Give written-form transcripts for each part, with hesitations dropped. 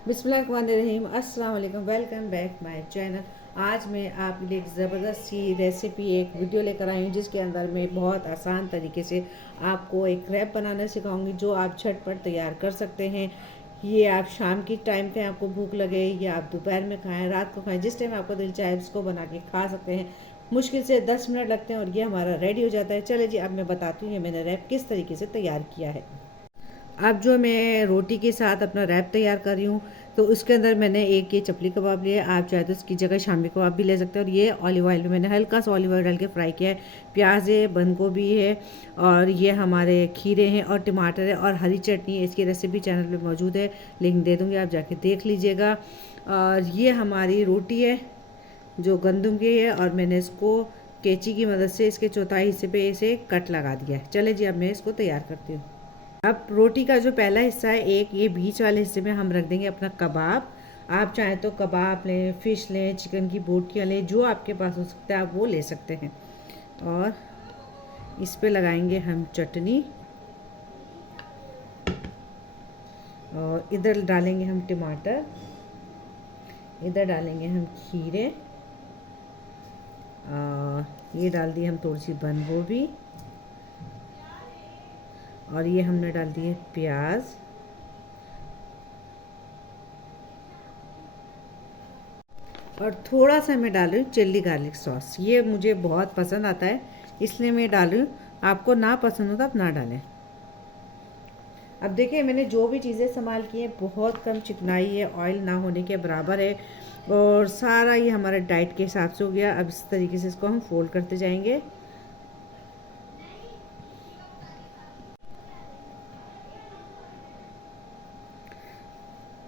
बिस्मिल्लाहिर्रहमानिर्रहीम, अस्सलाम वालेकुम, वेलकम बैक माय चैनल। आज मैं आपके लिए एक ज़बरदस्त सी रेसिपी एक वीडियो लेकर आई हूँ जिसके अंदर मैं बहुत आसान तरीके से आपको एक रैप बनाना सिखाऊंगी जो आप झटपट तैयार कर सकते हैं। ये आप शाम की टाइम पे आपको भूख लगे या आप दोपहर में खाएं, रात को खाएं, जिस टाइम आपको दिल चाहे उसको बना के खा सकते हैं। मुश्किल से 10 मिनट लगते हैं और ये हमारा रेडी हो जाता है। चले जी, अब मैं बताती हूँ ये मैंने रैप किस तरीके से तैयार किया है। अब जो मैं रोटी के साथ अपना रैप तैयार कर रही हूँ तो उसके अंदर मैंने एक ये चपली कबाब लिया है। आप चाहे तो उसकी जगह शामी कबाब भी ले सकते हैं। और ये ऑलिव ऑयल में मैंने हल्का सा ऑलिव ऑयल डाल के फ्राई किया है। प्याज है, बंद गोभी है और ये हमारे खीरे हैं और टमाटर है और हरी चटनी है। इसकी रेसिपी चैनल पे मौजूद है, लिंक दे दूँगी, आप जाके देख लीजिएगा। और ये हमारी रोटी है जो गंदम की है और मैंने इसको कैंची की मदद से इसके चौथाई हिस्से पे इसे कट लगा दिया है। चले जी, अब मैं इसको तैयार करती हूँ। अब रोटी का जो पहला हिस्सा है, एक ये बीच वाले हिस्से में हम रख देंगे अपना कबाब। आप चाहें तो कबाब लें, फ़िश लें, चिकन की बोटियाँ लें, जो आपके पास हो सकता है आप वो ले सकते हैं। और इस पे लगाएंगे हम चटनी और इधर डालेंगे हम टमाटर, इधर डालेंगे हम खीरे और ये डाल दिए हम थोड़ी सी बंद गोभी और ये हमने डाल दिए प्याज और थोड़ा सा मैं डाल रही हूँ चिल्ली गार्लिक सॉस। ये मुझे बहुत पसंद आता है इसलिए मैं डाल रही हूँ। आपको ना पसंद हो तो आप ना डालें। अब देखिए मैंने जो भी चीज़ें इस्तेमाल की हैं बहुत कम चिकनाई है, ऑयल ना होने के बराबर है और सारा ये हमारा डाइट के हिसाब से हो गया। अब इस तरीके से इसको हम फोल्ड करते जाएंगे।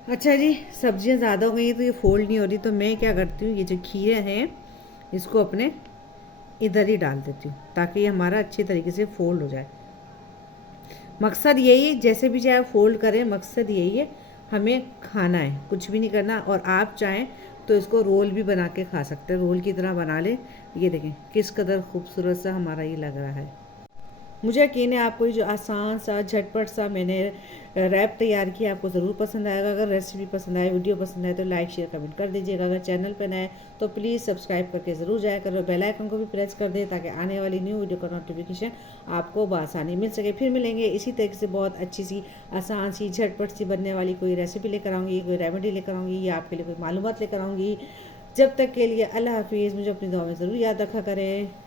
अच्छा जी, सब्जियां ज़्यादा हो गई हैं तो ये फोल्ड नहीं हो रही, तो मैं क्या करती हूँ, ये जो खीरे हैं इसको अपने इधर ही डाल देती हूँ ताकि ये हमारा अच्छी तरीके से फोल्ड हो जाए। मकसद यही है, जैसे भी चाहे फोल्ड करें, मकसद यही है हमें खाना है, कुछ भी नहीं करना। और आप चाहें तो इसको रोल भी बना के खा सकते हैं, रोल की तरह बना लें। ये देखें किस कदर खूबसूरत सा हमारा ये लग रहा है। मुझे यकीन है आपको ये जो आसान सा झटपट सा मैंने रैप तैयार किया आपको ज़रूर पसंद आएगा। अगर रेसिपी पसंद आए, वीडियो पसंद आए तो लाइक शेयर कमेंट कर दीजिएगा। अगर चैनल पर नए तो प्लीज़ सब्सक्राइब करके ज़रूर जाया करो, बेल आइकन को भी प्रेस कर दें ताकि आने वाली न्यू वीडियो का नोटिफिकेशन आपको बआसानी मिल सके। फिर मिलेंगे इसी तरीके से बहुत अच्छी सी आसान सी झटपट सी बनने वाली कोई रेसिपी लेकर आऊँगी, कोई रेमेडी लेकर आऊँगी या आपके लिए कोई मालूमात लेकर आऊँगी। जब तक के लिए अल्लाह हाफिज़। मुझे अपनी दुआ में ज़रूर याद रखा करें।